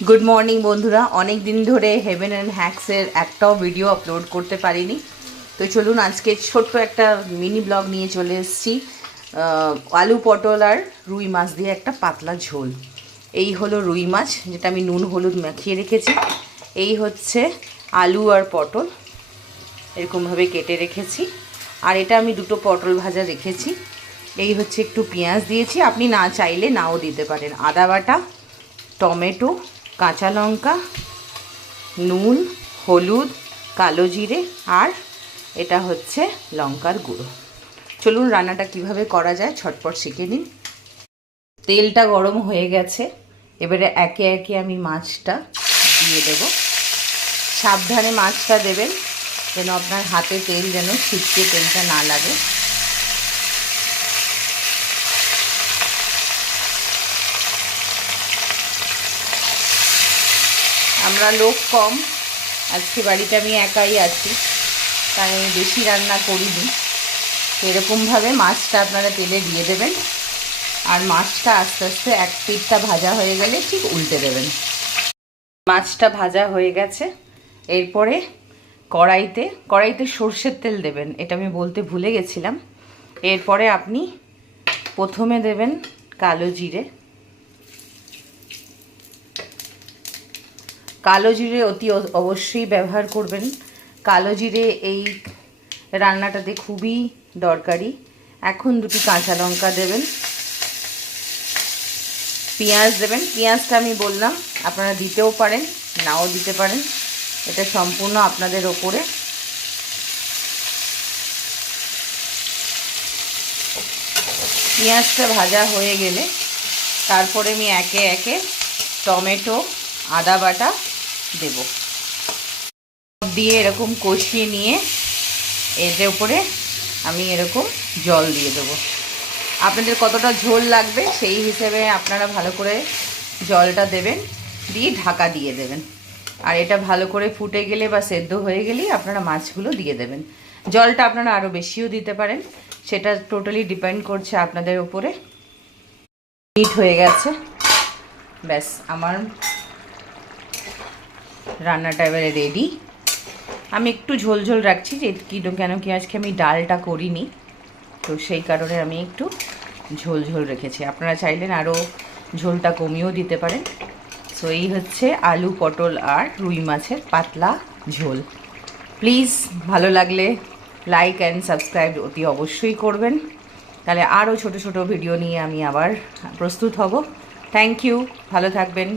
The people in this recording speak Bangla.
গুড মর্নিং বন্ধুরা, অনেক দিন ধরে হেভেন অ্যান্ড হ্যাক্সের একটাও ভিডিও আপলোড করতে পারিনি। তো চলুন আজকে ছোট্ট একটা মিনি ব্লগ নিয়ে চলে এসেছি। আলু পটল আর রুই মাছ দিয়ে একটা পাতলা ঝোল। এই হলো রুই মাছ, যেটা আমি নুন হলুদ মাখিয়ে রেখেছি। এই হচ্ছে আলু আর পটল, এরকমভাবে কেটে রেখেছি। আর এটা আমি দুটো পটল ভাজা রেখেছি। এই হচ্ছে একটু পেঁয়াজ দিয়েছি, আপনি না চাইলে নাও দিতে পারেন। আদা বাটা, টমেটো, কাঁচা লঙ্কা, নুন, হলুদ, কালো জিরে আর এটা হচ্ছে লঙ্কার গুঁড়ো। চলুন রান্নাটা কিভাবে করা যায় ঝটপট শিখে নিন। তেলটা গরম হয়ে গেছে, এবারে একে একে আমি মাছটা দিয়ে দেব। সাবধানে মাছটা দেবেন, যেন আপনার হাতে তেল যেন ছিটকে তেলটা না লাগে। আমরা লোক কম, আজকে বাড়িতে আমি একাই আছি, তাই আমি বেশি রান্না করিনি। এরকমভাবে মাছটা আপনারা তেলে দিয়ে দেবেন, আর মাছটা আস্তে আস্তে এক পিঠটা ভাজা হয়ে গেলে ঠিক উল্টে দেবেন। মাছটা ভাজা হয়ে গেছে, এরপরে কড়াইতে সর্ষের তেল দেবেন, এটা আমি বলতে ভুলে গেছিলাম। এরপরে আপনি প্রথমে দেবেন কালো জিরে। কালো জিরে অতি অবশ্যই ব্যবহার করবেন। কালো জিরে এই রান্নাটাতে খুবই দরকারি। এখন দুটি কাঁচা লঙ্কা দেবেন, পেঁয়াজ দেবেন। পেঁয়াজটা আমি বললাম আপনারা দিতেও পারেন, নাও দিতে পারেন, এটা সম্পূর্ণ আপনাদের ওপরে। পেঁয়াজটা ভাজা হয়ে গেলে তারপরে আমি একে একে টমেটো, আদা বাটা দেব, দিয়ে এরকম কষিয়ে নিয়ে এর উপরে আমি এরকম জল দিয়ে দেবো। আপনাদের কতটা ঝোল লাগবে সেই হিসেবে আপনারা ভালো করে জলটা দেবেন, দিয়ে ঢাকা দিয়ে দেবেন। আর এটা ভালো করে ফুটে গেলে বা সেদ্ধ হয়ে গেলেই আপনারা মাছগুলো দিয়ে দেবেন। জলটা আপনারা আরও বেশিও দিতে পারেন, সেটা টোটালি ডিপেন্ড করছে আপনাদের উপরে। হিট হয়ে গেছে, ব্যাস আমার রান্নাটা এবারে রেডি। আমি একটু ঝোল ঝোল রাখছি, যে কেন কি আজকে আমি ডালটা করিনি, তো সেই কারণে আমি একটু ঝোল ঝোল রেখেছি। আপনারা চাইলেন আরও ঝোলটা কমিয়েও দিতে পারেন। সো এই হচ্ছে আলু পটল আর রুই মাছের পাতলা ঝোল। প্লিজ ভালো লাগলে লাইক অ্যান্ড সাবস্ক্রাইব অতি অবশ্যই করবেন, তাহলে আরও ছোট ছোট ভিডিও নিয়ে আমি আবার প্রস্তুত হব। থ্যাংক ইউ, ভালো থাকবেন।